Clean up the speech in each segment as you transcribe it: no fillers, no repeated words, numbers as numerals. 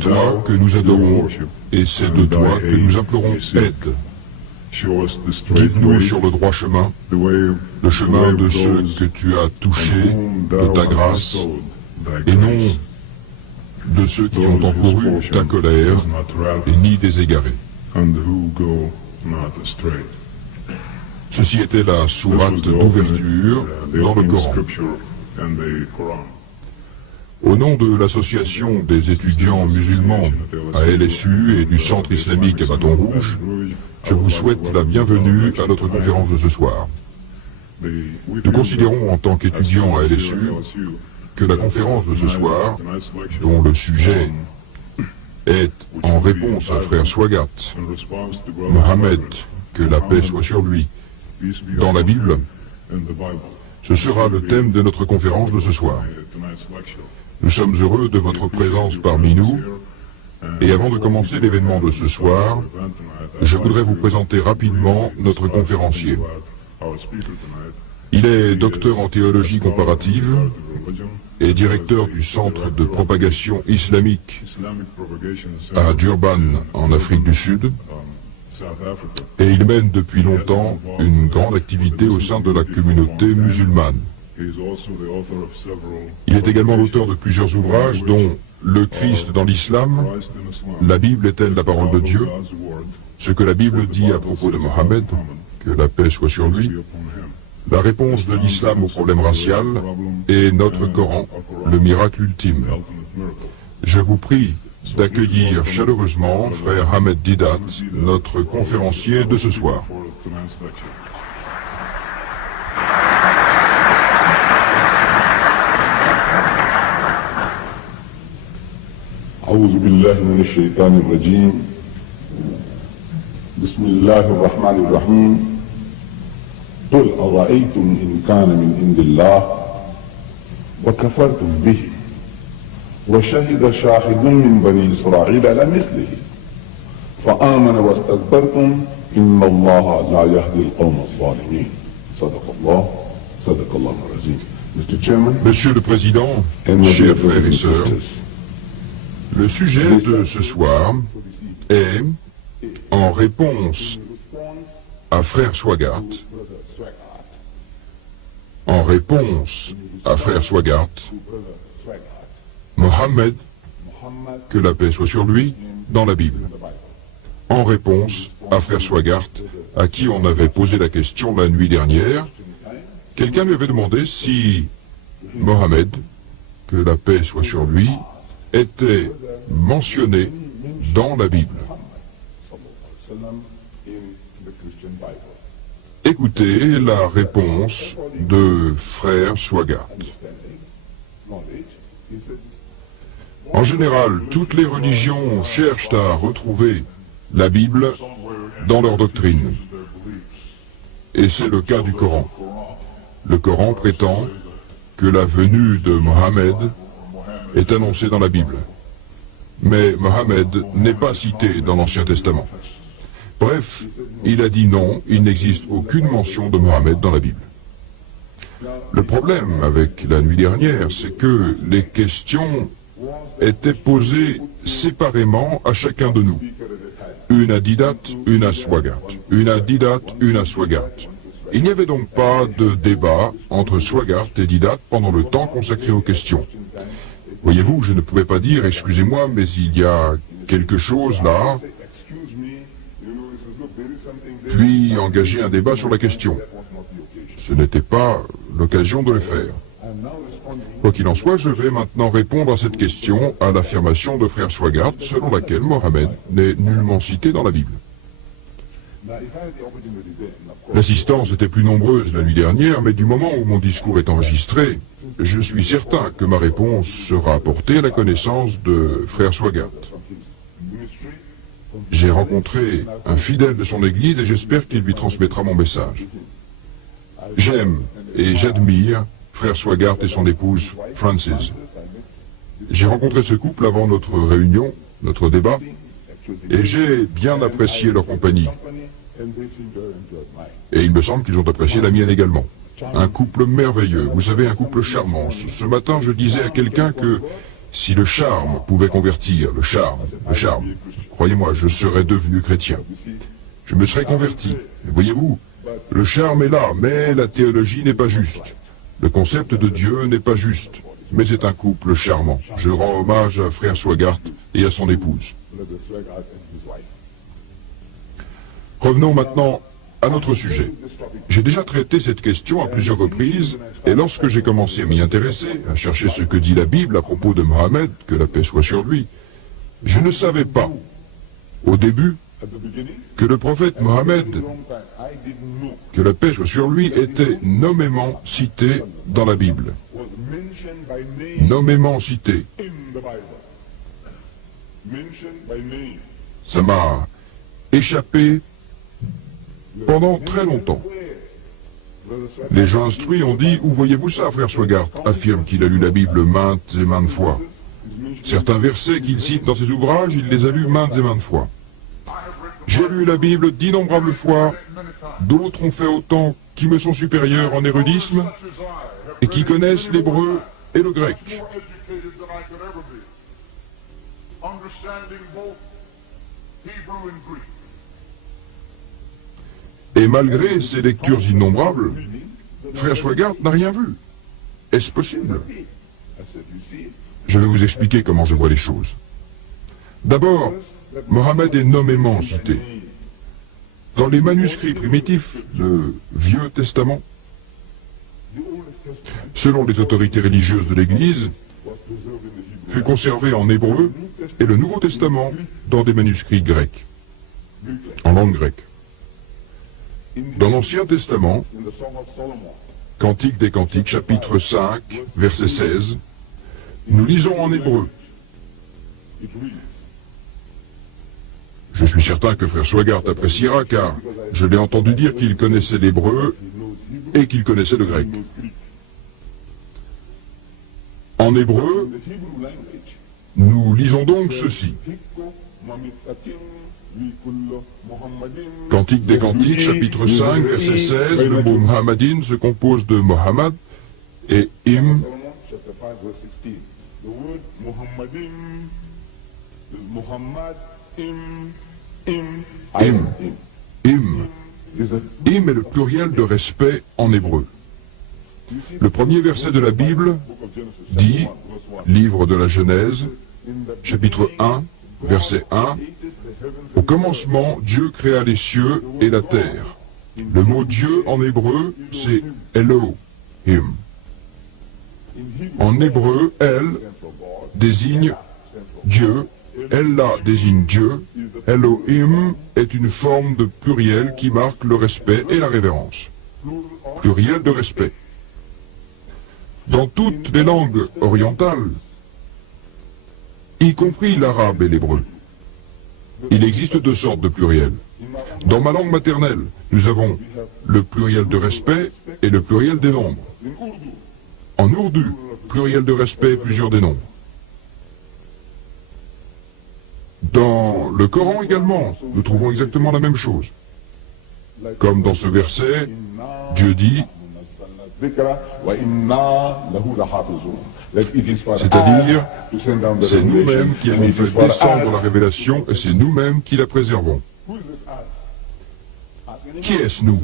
toi que nous adorons, et c'est de toi que nous implorons aide. Guide-nous sur le droit chemin, le chemin de ceux que tu as touchés de ta grâce, et non de ceux qui ont encouru ta colère, et ni des égarés. Ceci était la sourate d'ouverture dans le Coran. Au nom de l'association des étudiants musulmans à LSU et du centre islamique à Bâton Rouge, je vous souhaite la bienvenue à notre conférence de ce soir. Nous considérons en tant qu'étudiants à LSU que la conférence de ce soir, dont le sujet est en réponse à frère Swagat, Mohammed, que la paix soit sur lui, dans la Bible, ce sera le thème de notre conférence de ce soir. Nous sommes heureux de votre présence parmi nous, et avant de commencer l'événement de ce soir, je voudrais vous présenter rapidement notre conférencier. Il est docteur en théologie comparative et directeur du centre de propagation islamique à Durban, en Afrique du Sud, et il mène depuis longtemps une grande activité au sein de la communauté musulmane. Il est également l'auteur de plusieurs ouvrages dont Le Christ dans l'islam, La Bible est-elle la parole de Dieu, Ce que la Bible dit à propos de Mohammed, que la paix soit sur lui, La réponse de l'islam au problème racial et Notre Coran, le miracle ultime. Je vous prie d'accueillir chaleureusement frère Ahmed Didat, notre conférencier de ce soir. أعوذ بالله من الشيطان الرجيم بسم الله الرحمن الرحيم قل أرأيتم إن كان من عند الله وكفرتم به وشهد شاهد من بني إسرائيل على مثله فآمن واستكبرتم إن الله لا يهدي القوم الظالمين صدق الله العظيم. Monsieur le Président, chers frères et sœurs, le sujet de ce soir est, en réponse à frère Swagat, Mohammed, que la paix soit sur lui, dans la Bible. En réponse à frère Swagat, à qui on avait posé la question la nuit dernière, quelqu'un lui avait demandé si Mohammed, que la paix soit sur lui, était mentionné dans la Bible. Écoutez la réponse de frère Swagat. En général, toutes les religions cherchent à retrouver la Bible dans leur doctrine. Et c'est le cas du Coran. Le Coran prétend que la venue de Mohammed est annoncée dans la Bible. Mais Mohammed n'est pas cité dans l'Ancien Testament. Bref, il a dit non, il n'existe aucune mention de Mohammed dans la Bible. Le problème avec la nuit dernière, c'est que les questions étaient posées séparément à chacun de nous. Une à Didat, une à Swagat. Une à Didat, une à Swagat. Il n'y avait donc pas de débat entre Swagat et Didat pendant le temps consacré aux questions. Voyez-vous, je ne pouvais pas dire, excusez-moi, mais il y a quelque chose là, puis engager un débat sur la question. Ce n'était pas l'occasion de le faire. Quoi qu'il en soit, je vais maintenant répondre à cette question à l'affirmation de frère Swagat, selon laquelle Mohammed n'est nullement cité dans la Bible. L'assistance était plus nombreuse la nuit dernière, mais du moment où mon discours est enregistré, je suis certain que ma réponse sera apportée à la connaissance de frère Swagat. J'ai rencontré un fidèle de son église et j'espère qu'il lui transmettra mon message. J'aime et j'admire frère Swagat et son épouse Frances. J'ai rencontré ce couple avant notre réunion, notre débat, et j'ai bien apprécié leur compagnie. Et il me semble qu'ils ont apprécié la mienne également. Un couple merveilleux, vous savez, un couple charmant. Ce matin, je disais à quelqu'un que Si le charme pouvait convertir, le charme, croyez-moi, je serais devenu chrétien. Je me serais converti. Voyez-vous, le charme est là, mais la théologie n'est pas juste. Le concept de Dieu n'est pas juste, mais c'est un couple charmant. Je rends hommage à Frère Swagart et à son épouse. Revenons maintenant à notre sujet. J'ai déjà traité cette question à plusieurs reprises, et lorsque j'ai commencé à m'y intéresser, à chercher ce que dit la Bible à propos de Mohammed, que la paix soit sur lui, je ne savais pas, au début, que le prophète Mohammed, que la paix soit sur lui, était nommément cité dans la Bible. Nommément cité. Ça m'a échappé pendant très longtemps. Les gens instruits ont dit « Où voyez-vous ça, frère Swagart ?» affirme qu'il a lu la Bible maintes et maintes fois. Certains versets qu'il cite dans ses ouvrages, il les a lus maintes et maintes fois. J'ai lu la Bible d'innombrables fois, d'autres ont fait autant qui me sont supérieurs en érudisme et qui connaissent l'hébreu et le grec. Et malgré ces lectures innombrables, frère Swagart n'a rien vu. Est-ce possible? Je vais vous expliquer comment je vois les choses. D'abord, Mohammed est nommément cité. Dans les manuscrits primitifs, le Vieux Testament, selon les autorités religieuses de l'Église, fut conservé en hébreu et le Nouveau Testament dans des manuscrits grecs, en langue grecque. Dans l'Ancien Testament, Cantique des Cantiques, chapitre 5, verset 16, nous lisons en hébreu. Je suis certain que frère Swagart appréciera, car je l'ai entendu dire qu'il connaissait l'hébreu et qu'il connaissait le grec. En hébreu, nous lisons donc ceci. Cantique des Cantiques, chapitre 5, verset 16, le mot Muhammadin se compose de Mohammed et Im. Im. Im est le pluriel de respect en hébreu. Le premier verset de la Bible dit, livre de la Genèse, chapitre 1, verset 1, « Au commencement, Dieu créa les cieux et la terre. » Le mot Dieu en hébreu, c'est Elohim. En hébreu, El désigne Dieu, Allah désigne Dieu, Elohim est une forme de pluriel qui marque le respect et la révérence. Pluriel de respect. Dans toutes les langues orientales, y compris l'arabe et l'hébreu, il existe deux sortes de pluriels. Dans ma langue maternelle, nous avons le pluriel de respect et le pluriel des nombres. En ourdou, pluriel de respect et plusieurs des nombres. Dans le Coran également, nous trouvons exactement la même chose. Comme dans ce verset, Dieu dit, c'est-à-dire, c'est nous-mêmes qui avons fait descendre la révélation et c'est nous-mêmes qui la préservons. Qui est-ce nous?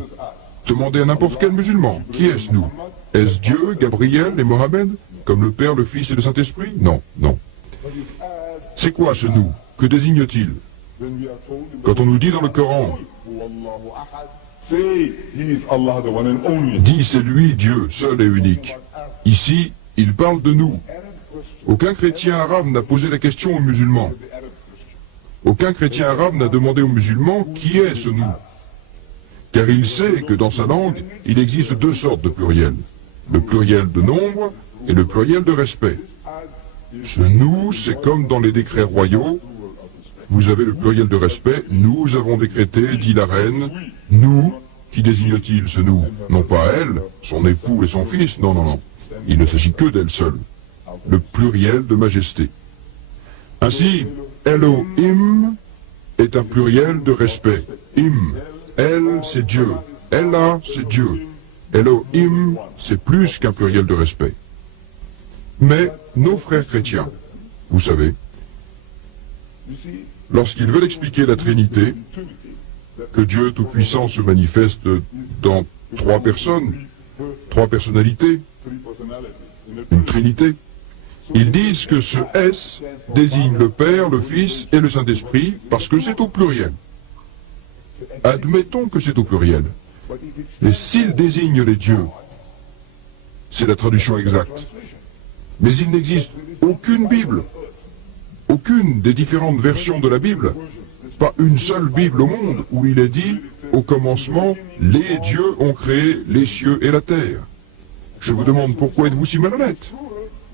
Demandez à n'importe quel musulman. Qui est-ce nous? Est-ce Dieu, Gabriel et Mohammed, comme le Père, le Fils et le Saint-Esprit? Non, non. C'est quoi ce nous? Que désigne-t-il? Quand on nous dit dans le Coran, dit c'est lui Dieu, seul et unique. Ici, il parle de nous. Aucun chrétien arabe n'a posé la question aux musulmans. Aucun chrétien arabe n'a demandé aux musulmans qui est ce nous. Car il sait que dans sa langue, il existe deux sortes de pluriels. Le pluriel de nombre et le pluriel de respect. Ce nous, c'est comme dans les décrets royaux. Vous avez le pluriel de respect. Nous avons décrété, dit la reine. Nous, qui désigne-t-il ce nous? Non pas elle, son époux et son fils, non, non, non. Il ne s'agit que d'elle seule. Le pluriel de majesté. Ainsi, Elohim est un pluriel de respect. Im, elle, c'est Dieu. Allah, c'est Dieu. Elohim, c'est plus qu'un pluriel de respect. Mais nos frères chrétiens, vous savez, lorsqu'ils veulent expliquer la Trinité, que Dieu Tout-Puissant se manifeste dans trois personnes, trois personnalités, une Trinité, ils disent que ce S désigne le Père, le Fils et le Saint-Esprit parce que c'est au pluriel. Admettons que c'est au pluriel. Mais s'il désigne les dieux, c'est la traduction exacte. Mais il n'existe aucune Bible, aucune des différentes versions de la Bible, pas une seule Bible au monde où il est dit, au commencement, les dieux ont créé les cieux et la terre. Je vous demande pourquoi êtes-vous si malhonnête?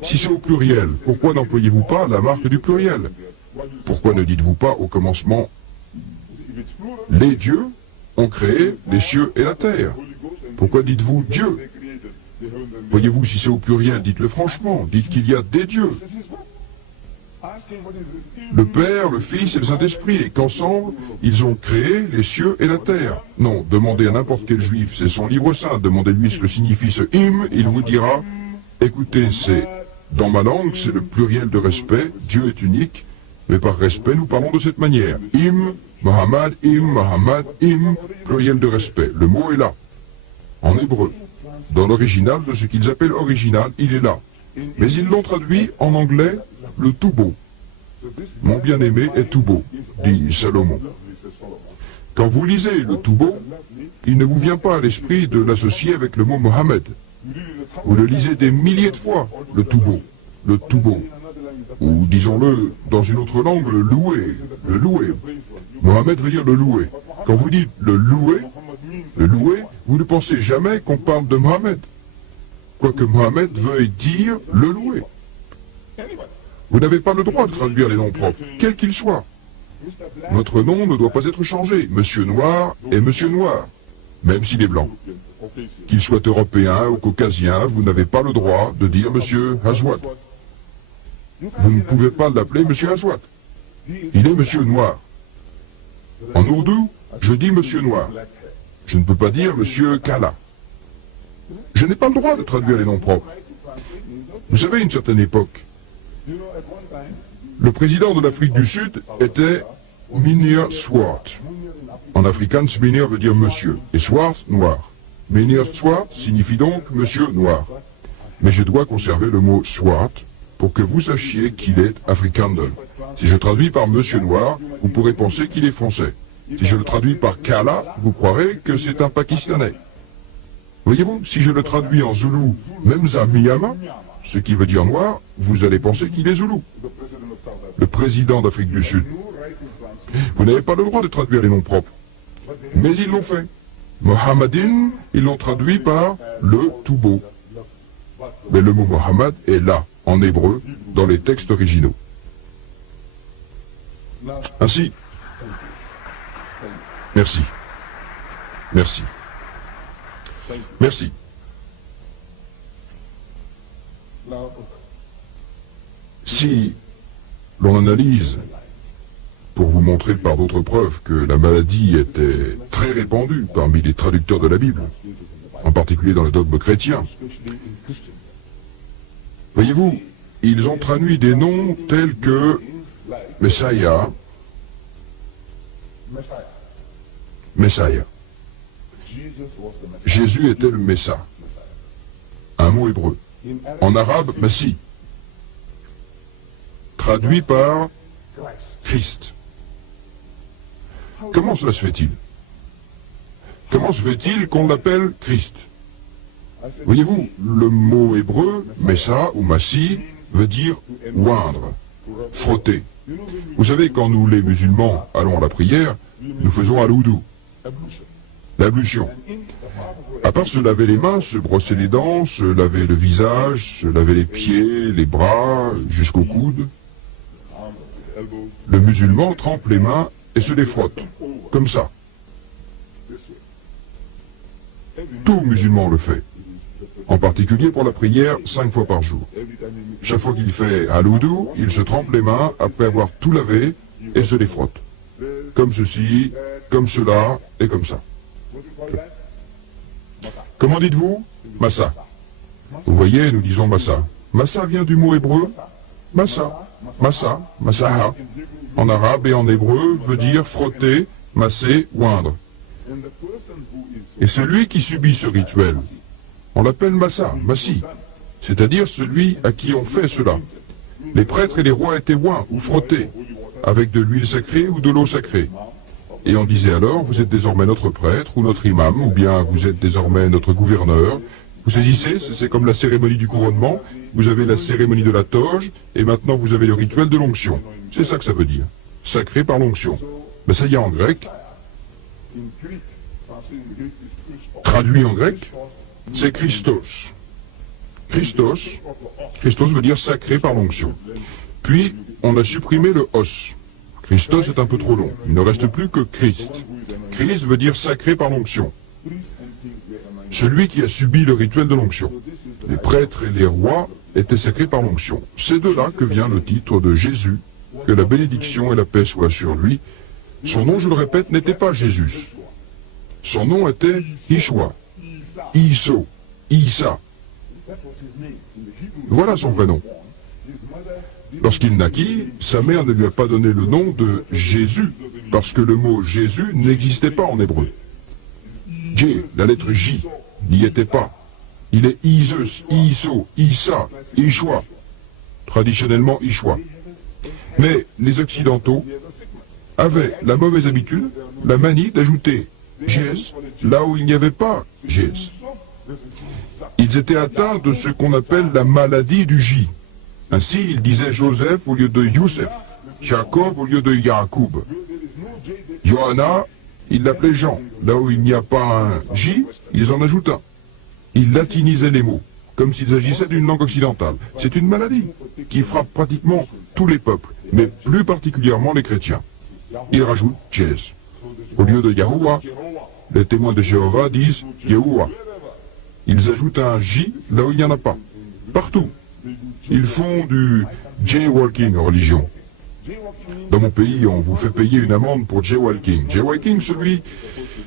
Si c'est au pluriel, pourquoi n'employez-vous pas la marque du pluriel? Pourquoi ne dites-vous pas au commencement, les dieux ont créé les cieux et la terre? Pourquoi dites-vous Dieu? Voyez-vous, si c'est au pluriel, dites-le franchement, dites qu'il y a des dieux. Le Père, le Fils et le Saint-Esprit, et qu'ensemble, ils ont créé les cieux et la terre. Non, demandez à n'importe quel juif, c'est son livre saint, demandez-lui ce que signifie ce hymne, il vous dira, écoutez, c'est, dans ma langue, c'est le pluriel de respect, Dieu est unique, mais par respect, nous parlons de cette manière. Muhammad, pluriel de respect. Le mot est là, en hébreu. Dans l'original de ce qu'ils appellent original, il est là. Mais ils l'ont traduit en anglais, le tout beau. Mon bien-aimé est tout beau, dit Salomon. Quand vous lisez le tout beau, il ne vous vient pas à l'esprit de l'associer avec le mot Mohammed. Vous le lisez des milliers de fois, le tout beau, le tout beau. Ou disons-le dans une autre langue, le loué, le loué. Mohammed veut dire le loué. Quand vous dites le loué, vous ne pensez jamais qu'on parle de Mohammed. Quoique Mohammed veuille dire le loué. Vous n'avez pas le droit de traduire les noms propres, quels qu'ils soient. Votre nom ne doit pas être changé. Monsieur Noir est Monsieur Noir, même s'il est blanc. Qu'il soit européen ou caucasien, vous n'avez pas le droit de dire Monsieur Aswad. Vous ne pouvez pas l'appeler Monsieur Aswad. Il est Monsieur Noir. En ourdou, je dis Monsieur Noir. Je ne peux pas dire Monsieur Kala. Je n'ai pas le droit de traduire les noms propres. Vous savez, à une certaine époque, le président de l'Afrique du Sud était Mynheer Swart. En afrikaans, Mynheer veut dire monsieur, et Swart, noir. Mynheer Swart signifie donc monsieur noir. Mais je dois conserver le mot Swart pour que vous sachiez qu'il est Afrikaner. Si je traduis par monsieur noir, vous pourrez penser qu'il est français. Si je le traduis par Kala, vous croirez que c'est un Pakistanais. Voyez-vous, si je le traduis en zoulou, Memza Miyama, ce qui veut dire noir, vous allez penser qu'il est zoulou. Le président d'Afrique du Sud. Vous n'avez pas le droit de traduire les noms propres. Mais ils l'ont fait. Mohammadin, ils l'ont traduit par le tout beau. Mais le mot Mohammed est là, en hébreu, dans les textes originaux. Ainsi, merci. Merci. Merci. Si l'on analyse, pour vous montrer par d'autres preuves que la maladie était très répandue parmi les traducteurs de la Bible, en particulier dans le dogme chrétien, voyez-vous, ils ont traduit des noms tels que Messiah, Messiah. Jésus était le Messa, un mot hébreu. En arabe, Messie, traduit par Christ. Comment cela se fait-il? Comment se fait-il qu'on l'appelle Christ? Voyez-vous, le mot hébreu, Messa ou Massi, veut dire oindre, frotter. Vous savez, quand nous, les musulmans, allons à la prière, nous faisons al-wudu, l'ablution. À part se laver les mains, se brosser les dents, se laver le visage, se laver les pieds, les bras, jusqu'au coude, le musulman trempe les mains et se les frotte, comme ça. Tout musulman le fait, en particulier pour la prière 5 fois par jour. Chaque fois qu'il fait al-wudu, il se trempe les mains après avoir tout lavé et se les frotte. Comme ceci, comme cela et comme ça. Comment dites-vous? Massa. Vous voyez, nous disons Massa. Massa vient du mot hébreu Massa, Massa, massaha, en arabe et en hébreu, veut dire frotter, masser, oindre. Et celui qui subit ce rituel, on l'appelle massa, massi, c'est-à-dire celui à qui on fait cela. Les prêtres et les rois étaient oints ou frottés, avec de l'huile sacrée ou de l'eau sacrée. Et on disait alors, vous êtes désormais notre prêtre ou notre imam, ou bien vous êtes désormais notre gouverneur. Vous saisissez, c'est comme la cérémonie du couronnement, vous avez la cérémonie de la toge, et maintenant vous avez le rituel de l'onction. C'est ça que ça veut dire. Sacré par l'onction. Mais ça y est en grec. Traduit en grec, c'est Christos. Christos veut dire sacré par l'onction. Puis, on a supprimé le os. Christos est un peu trop long. Il ne reste plus que Christ. Christ veut dire sacré par l'onction. Celui qui a subi le rituel de l'onction. Les prêtres et les rois étaient sacrés par l'onction. C'est de là que vient le titre de Jésus, que la bénédiction et la paix soient sur lui. Son nom, je le répète, n'était pas Jésus. Son nom était Yeshua, Iso, Isa. Voilà son vrai nom. Lorsqu'il naquit, sa mère ne lui a pas donné le nom de Jésus, parce que le mot Jésus n'existait pas en hébreu. J, la lettre J, n'y était pas. Il est Isus, Iso, Isa, Ishua. Traditionnellement Ishua. Mais les Occidentaux avaient la mauvaise habitude, la manie d'ajouter GS là où il n'y avait pas GS. Ils étaient atteints de ce qu'on appelle la maladie du J. Ainsi, ils disaient Joseph au lieu de Youssef, Jacob au lieu de Yacoub. Johanna, ils l'appelaient Jean. Là où il n'y a pas un J, ils en ajoutent un. Ils latinisaient les mots, comme s'il s'agissait d'une langue occidentale. C'est une maladie qui frappe pratiquement tous les peuples, mais plus particulièrement les chrétiens. Ils rajoutent Jez. Au lieu de Yahuwah, les témoins de Jéhovah disent Yehoua. Ils ajoutent un J là où il n'y en a pas. Partout. Ils font du jaywalking en religion. Dans mon pays, on vous fait payer une amende pour jaywalking. Jaywalking,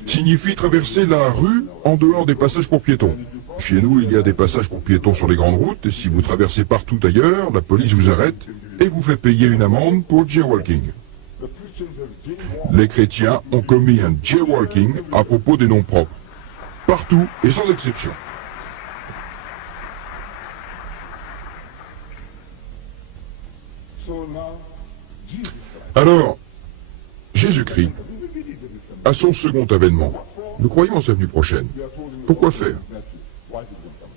signifie traverser la rue en dehors des passages pour piétons. Chez nous, il y a des passages pour piétons sur les grandes routes, et si vous traversez partout ailleurs, la police vous arrête et vous fait payer une amende pour jaywalking. Les chrétiens ont commis un jaywalking à propos des noms propres. Partout et sans exception. Alors, Jésus-Christ, à son second avènement, nous croyons en sa venue prochaine. Pourquoi faire?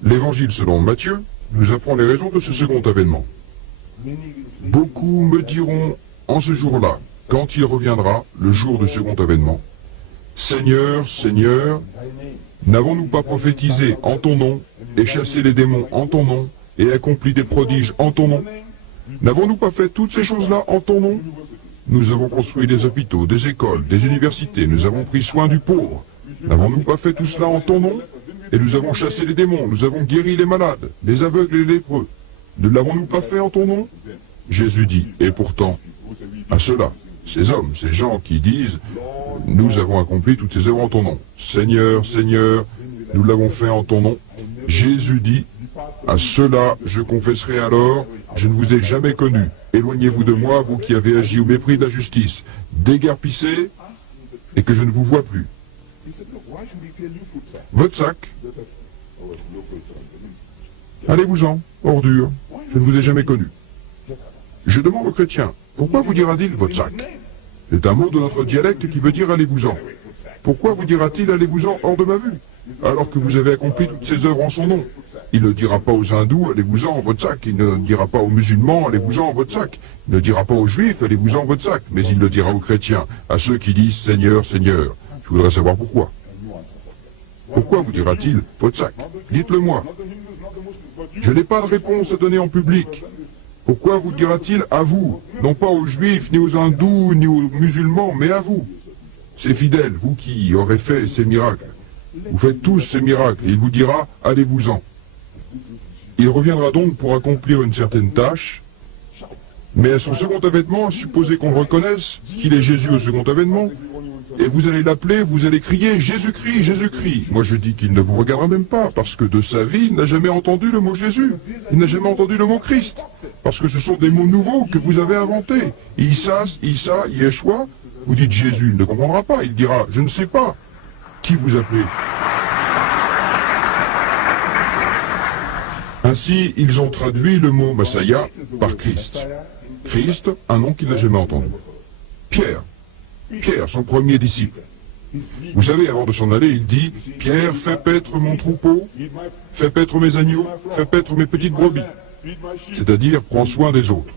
L'évangile selon Matthieu nous apprend les raisons de ce second avènement. Beaucoup me diront en ce jour-là, quand il reviendra, le jour du second avènement, Seigneur, Seigneur, n'avons-nous pas prophétisé en ton nom, et chassé les démons en ton nom, et accompli des prodiges en ton nom? N'avons-nous pas fait toutes ces choses-là en ton nom? Nous avons construit des hôpitaux, des écoles, des universités, nous avons pris soin du pauvre. N'avons-nous pas fait tout cela en ton nom? Et nous avons chassé les démons, nous avons guéri les malades, les aveugles et les lépreux. Ne l'avons-nous pas fait en ton nom? Jésus dit, et pourtant, à ceux-là, ces hommes, ces gens qui disent, nous avons accompli toutes ces œuvres en ton nom. Seigneur, Seigneur, nous l'avons fait en ton nom. Jésus dit, à ceux-là, je confesserai alors, je ne vous ai jamais connu. Éloignez-vous de moi, vous qui avez agi au mépris de la justice. Déguerpissez, et que je ne vous vois plus. Votre sac. Allez-vous-en, ordure. Je ne vous ai jamais connu. Je demande aux chrétiens, pourquoi vous dira-t-il votre sac? C'est un mot de notre dialecte qui veut dire allez-vous-en. Pourquoi vous dira-t-il allez-vous-en hors de ma vue, alors que vous avez accompli toutes ces œuvres en son nom? Il ne dira pas aux hindous allez-vous-en votre sac, il ne dira pas aux musulmans allez-vous-en votre sac, il ne dira pas aux juifs allez-vous-en votre sac, mais il le dira aux chrétiens, à ceux qui disent Seigneur, Seigneur. Je voudrais savoir pourquoi. Pourquoi vous dira-t-il votre sac? Dites-le-moi. Je n'ai pas de réponse à donner en public. Pourquoi vous dira-t-il à vous, non pas aux juifs, ni aux hindous, ni aux musulmans, mais à vous? Ces fidèles, vous qui aurez fait ces miracles. Vous faites tous ces miracles, et il vous dira, allez-vous-en. Il reviendra donc pour accomplir une certaine tâche, mais à son second avènement, supposez qu'on le reconnaisse, qu'il est Jésus au second avènement, et vous allez l'appeler, vous allez crier « Jésus-Christ, Jésus-Christ ». Moi je dis qu'il ne vous regardera même pas, parce que de sa vie, il n'a jamais entendu le mot Jésus, il n'a jamais entendu le mot Christ. Parce que ce sont des mots nouveaux que vous avez inventés. Issa, Yeshua. Vous dites Jésus, il ne comprendra pas. Il dira, je ne sais pas. Qui vous appelez? Ainsi, ils ont traduit le mot Messiah par Christ. Christ, un nom qu'il n'a jamais entendu. Pierre, son premier disciple. Vous savez, avant de s'en aller, il dit, Pierre, fais paître mon troupeau, fais paître mes agneaux, fais paître mes petites brebis. C'est-à-dire, prends soin des autres.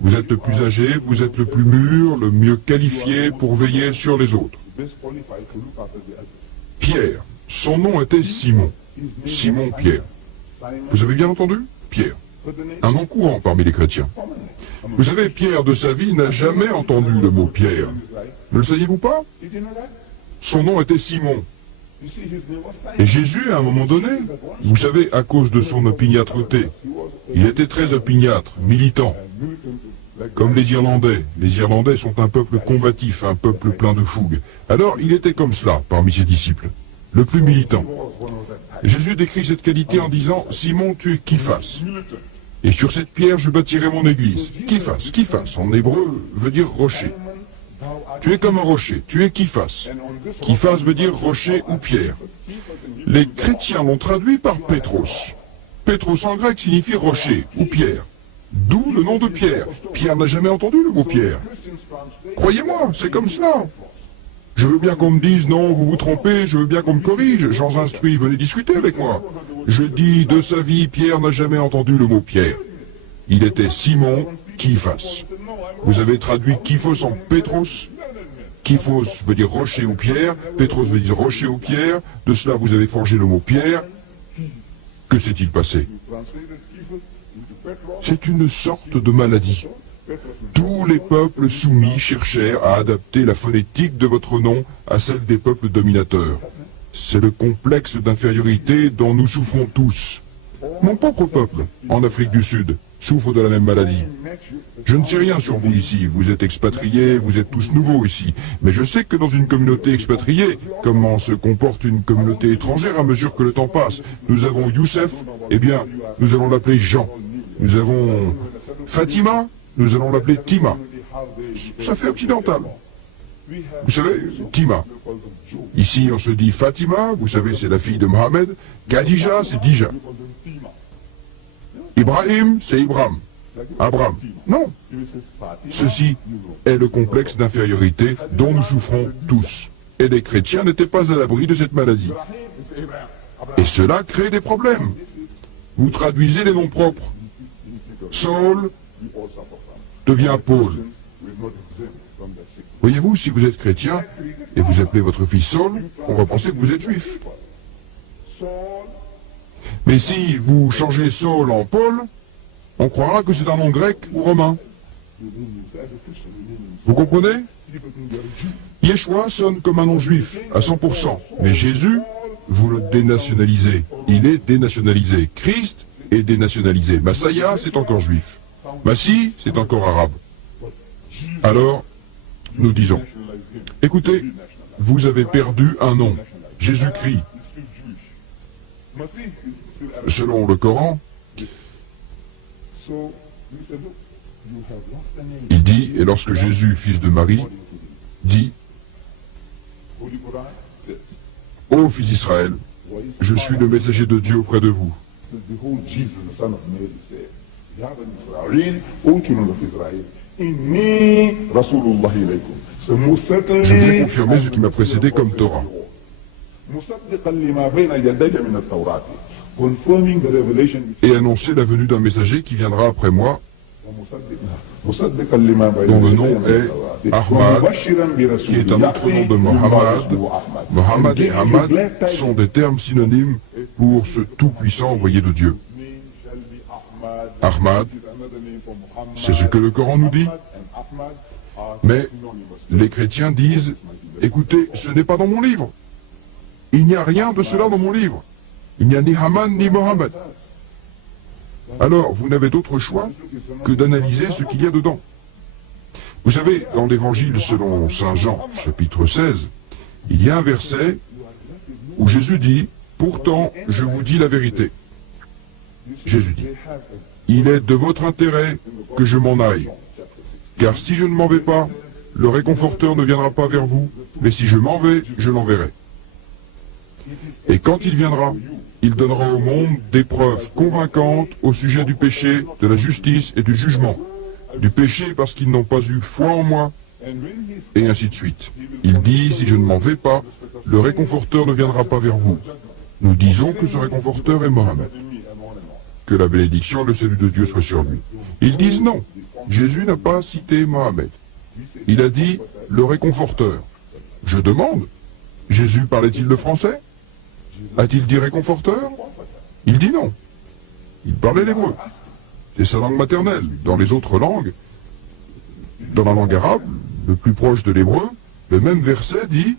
Vous êtes le plus âgé, vous êtes le plus mûr, le mieux qualifié pour veiller sur les autres. Pierre, son nom était Simon. Simon Pierre. Vous avez bien entendu? Pierre. Un nom courant parmi les chrétiens. Vous savez, Pierre de sa vie n'a jamais entendu le mot Pierre. Ne le saviez-vous pas? Son nom était Simon. Et Jésus, à un moment donné, vous savez, à cause de son opiniâtreté, il était très opiniâtre, militant, comme les Irlandais. Les Irlandais sont un peuple combatif, un peuple plein de fougue. Alors, il était comme cela parmi ses disciples, le plus militant. Jésus décrit cette qualité en disant, Simon, tu es Képhas. Et sur cette pierre, je bâtirai mon église. Képhas, en hébreu, veut dire rocher. Tu es comme un rocher, tu es Képhas. Képhas veut dire rocher ou pierre. Les chrétiens l'ont traduit par Pétros. Pétros en grec signifie rocher ou pierre. D'où le nom de Pierre. Pierre n'a jamais entendu le mot Pierre. Croyez-moi, c'est comme cela. Je veux bien qu'on me dise, non, vous vous trompez, je veux bien qu'on me corrige, j'en instruis, venez discuter avec moi. Je dis, de sa vie, Pierre n'a jamais entendu le mot Pierre. Il était Simon Képhas. Vous avez traduit Képhos en Pétros. Képhos veut dire rocher ou pierre, Pétros veut dire rocher ou pierre, de cela vous avez forgé le mot Pierre. Que s'est-il passé? C'est une sorte de maladie. Tous les peuples soumis cherchèrent à adapter la phonétique de votre nom à celle des peuples dominateurs. C'est le complexe d'infériorité dont nous souffrons tous. Mon propre peuple, en Afrique du Sud, souffre de la même maladie. Je ne sais rien sur vous ici, vous êtes expatriés, vous êtes tous nouveaux ici, mais je sais que dans une communauté expatriée, comment se comporte une communauté étrangère à mesure que le temps passe. Nous avons Youssef, eh bien, nous allons l'appeler Jean. Nous avons Fatima, nous allons l'appeler Tima. Ça fait occidental. Vous savez, Tima. Ici, on se dit Fatima, vous savez, c'est la fille de Mohamed. Khadija, c'est Dija. Ibrahim, c'est Ibrahim. Abraham. Non. Ceci est le complexe d'infériorité dont nous souffrons tous. Et les chrétiens n'étaient pas à l'abri de cette maladie. Et cela crée des problèmes. Vous traduisez les noms propres. Saul devient Paul. Voyez-vous, si vous êtes chrétien et vous appelez votre fils Saul, on va penser que vous êtes juif. Mais si vous changez Saul en Paul, on croira que c'est un nom grec ou romain. Vous comprenez? Yeshua sonne comme un nom juif, à 100%. Mais Jésus, vous le dénationalisez. Il est dénationalisé. Christ est dénationalisé. Messiah, c'est encore juif. Massie, c'est encore arabe. Alors, nous disons, écoutez, vous avez perdu un nom, Jésus-Christ. Selon le Coran, il dit, et lorsque Jésus, fils de Marie, dit, ô fils d'Israël, je suis le messager de Dieu auprès de vous. Je vais confirmer ce qui m'a précédé comme Torah. Et annoncer la venue d'un messager qui viendra après moi, dont le nom est Ahmad, qui est un autre nom de Mohammed. Mohammed et Ahmad sont des termes synonymes pour ce tout-puissant envoyé de Dieu. Ahmad, c'est ce que le Coran nous dit. Mais les chrétiens disent, écoutez, ce n'est pas dans mon livre. Il n'y a rien de cela dans mon livre. Il n'y a ni Haman ni Mohammed. Alors, vous n'avez d'autre choix que d'analyser ce qu'il y a dedans. Vous savez, dans l'évangile selon Saint Jean, chapitre 16, il y a un verset où Jésus dit, « Pourtant, je vous dis la vérité. » Jésus dit, il est de votre intérêt que je m'en aille. Car si je ne m'en vais pas, le réconforteur ne viendra pas vers vous, mais si je m'en vais, je l'enverrai. Et quand il viendra, il donnera au monde des preuves convaincantes au sujet du péché, de la justice et du jugement. Du péché parce qu'ils n'ont pas eu foi en moi, et ainsi de suite. Il dit, si je ne m'en vais pas, le réconforteur ne viendra pas vers vous. Nous disons que ce réconforteur est Mohammed. Que la bénédiction et le salut de Dieu soient sur lui. Ils disent non. Jésus n'a pas cité Mohammed. Il a dit le réconforteur. Je demande, Jésus parlait-il le français? A-t-il dit réconforteur? Il dit non. Il parlait l'hébreu. C'est sa langue maternelle. Dans les autres langues, dans la langue arabe, le plus proche de l'hébreu, le même verset dit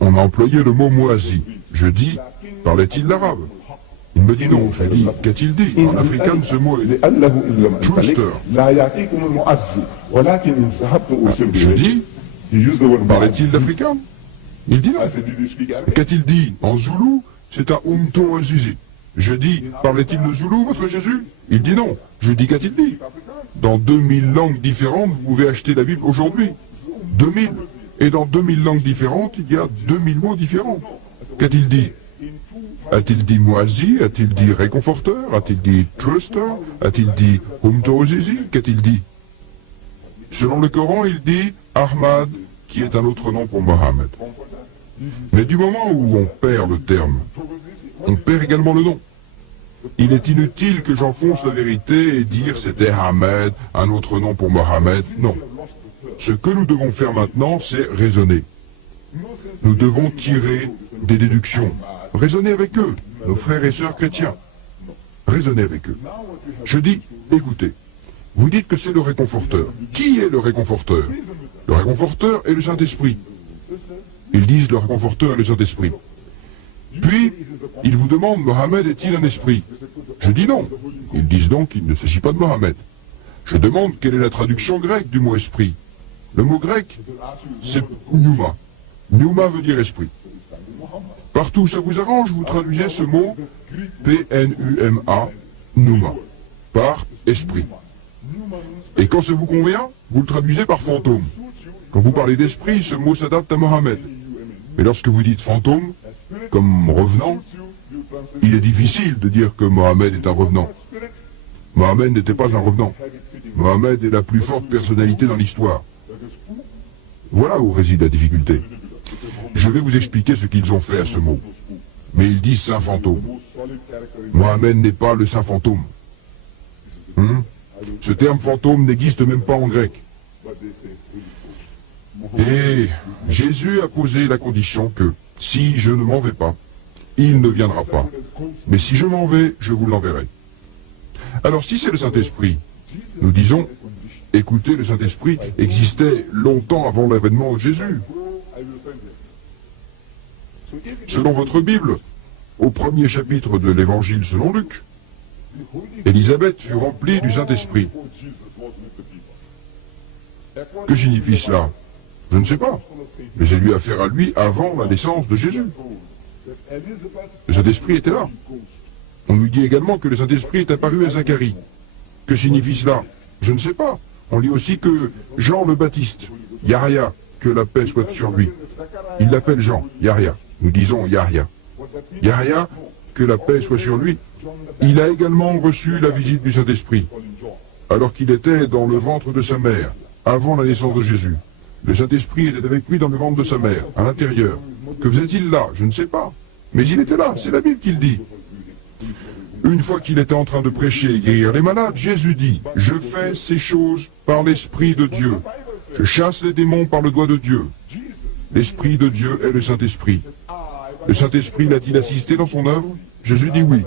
on a employé le mot moisi. Je dis, parlait-il l'arabe? Il me dit non. Je dis, qu'a-t-il dit? En africain, ce mot est truster. Je dis, parlait-il d'africain? Il dit non. Qu'a-t-il dit? En zoulou, c'est un umto azizi. Je dis, parlait-il le zoulou, votre Jésus? Il dit non. Je dis, qu'a-t-il dit? Dans 2000 langues différentes, vous pouvez acheter la Bible aujourd'hui. 2000. Et dans 2000 langues différentes, il y a 2000 mots différents. Qu'a-t-il dit? A-t-il dit moisi? A-t-il dit réconforteur? A-t-il dit truster? A-t-il dit umto azizi? Qu'a-t-il dit? Selon le Coran, il dit Ahmad, qui est un autre nom pour Mohammed. Mais du moment où on perd le terme, on perd également le nom. Il est inutile que j'enfonce la vérité et dire c'était Ahmed, un autre nom pour Mohammed. Non. Ce que nous devons faire maintenant, c'est raisonner. Nous devons tirer des déductions. Raisonner avec eux, nos frères et sœurs chrétiens. Raisonner avec eux. Je dis, écoutez, vous dites que c'est le réconforteur. Qui est le réconforteur? Le réconforteur est le Saint-Esprit. Ils disent le réconforteur est le Saint-Esprit. Puis, ils vous demandent, Mohammed est-il un esprit? Je dis non. Ils disent donc qu'il ne s'agit pas de Mohammed. Je demande quelle est la traduction grecque du mot esprit. Le mot grec, c'est pneuma. Pneuma veut dire esprit. Partout où ça vous arrange, vous traduisez ce mot P-N-U-M-A, pneuma, par esprit. Et quand ça vous convient, vous le traduisez par fantôme. Quand vous parlez d'esprit, ce mot s'adapte à Mohammed. Mais lorsque vous dites fantôme, comme revenant, il est difficile de dire que Mohammed est un revenant. Mohammed n'était pas un revenant. Mohammed est la plus forte personnalité dans l'histoire. Voilà où réside la difficulté. Je vais vous expliquer ce qu'ils ont fait à ce mot. Mais ils disent saint fantôme. Mohammed n'est pas le saint fantôme. Ce terme fantôme n'existe même pas en grec. Et Jésus a posé la condition que, si je ne m'en vais pas, il ne viendra pas. Mais si je m'en vais, je vous l'enverrai. Alors si c'est le Saint-Esprit, nous disons, écoutez, le Saint-Esprit existait longtemps avant l'avènement de Jésus. Selon votre Bible, au premier chapitre de l'Évangile selon Luc, Élisabeth fut remplie du Saint-Esprit. Que signifie cela? Je ne sais pas. Mais j'ai eu affaire à lui avant la naissance de Jésus. Le Saint-Esprit était là. On nous dit également que le Saint-Esprit est apparu à Zacharie. Que signifie cela? Je ne sais pas. On lit aussi que Jean le Baptiste, Yahya, que la paix soit sur lui. Il l'appelle Jean, Yahya. Nous disons Yahya. Yahya, que la paix soit sur lui. Il a également reçu la visite du Saint-Esprit, alors qu'il était dans le ventre de sa mère, avant la naissance de Jésus. Le Saint-Esprit était avec lui dans le ventre de sa mère, à l'intérieur. Que faisait-il là? Je ne sais pas. Mais il était là, c'est la Bible qui le dit. Une fois qu'il était en train de prêcher et guérir les malades, Jésus dit, « Je fais ces choses par l'Esprit de Dieu. Je chasse les démons par le doigt de Dieu. » L'Esprit de Dieu est le Saint-Esprit. Le Saint-Esprit l'a-t-il assisté dans son œuvre? Jésus dit oui.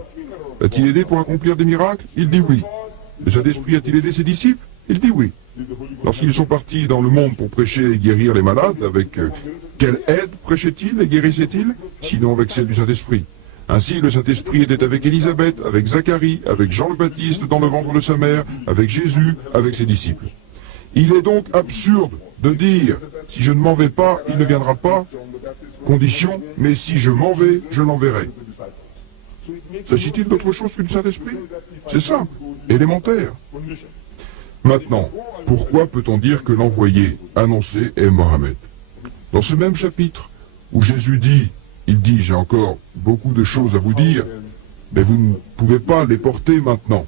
L'a-t-il aidé pour accomplir des miracles? Il dit oui. Le Saint-Esprit a-t-il aidé ses disciples? Il dit oui. Lorsqu'ils sont partis dans le monde pour prêcher et guérir les malades, avec quelle aide prêchait-il et guérissait-il? Sinon avec celle du Saint-Esprit. Ainsi, le Saint-Esprit était avec Élisabeth, avec Zacharie, avec Jean le Baptiste dans le ventre de sa mère, avec Jésus, avec ses disciples. Il est donc absurde de dire, si je ne m'en vais pas, il ne viendra pas, condition, mais si je m'en vais, je l'enverrai. S'agit-il d'autre chose que du Saint-Esprit? C'est simple, élémentaire. Maintenant, pourquoi peut-on dire que l'envoyé annoncé est Mohammed? Dans ce même chapitre, où Jésus dit, il dit, j'ai encore beaucoup de choses à vous dire, mais vous ne pouvez pas les porter maintenant.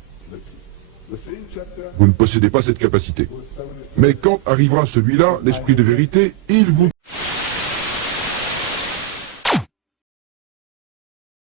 Vous ne possédez pas cette capacité. Mais quand arrivera celui-là, l'esprit de vérité, il vous...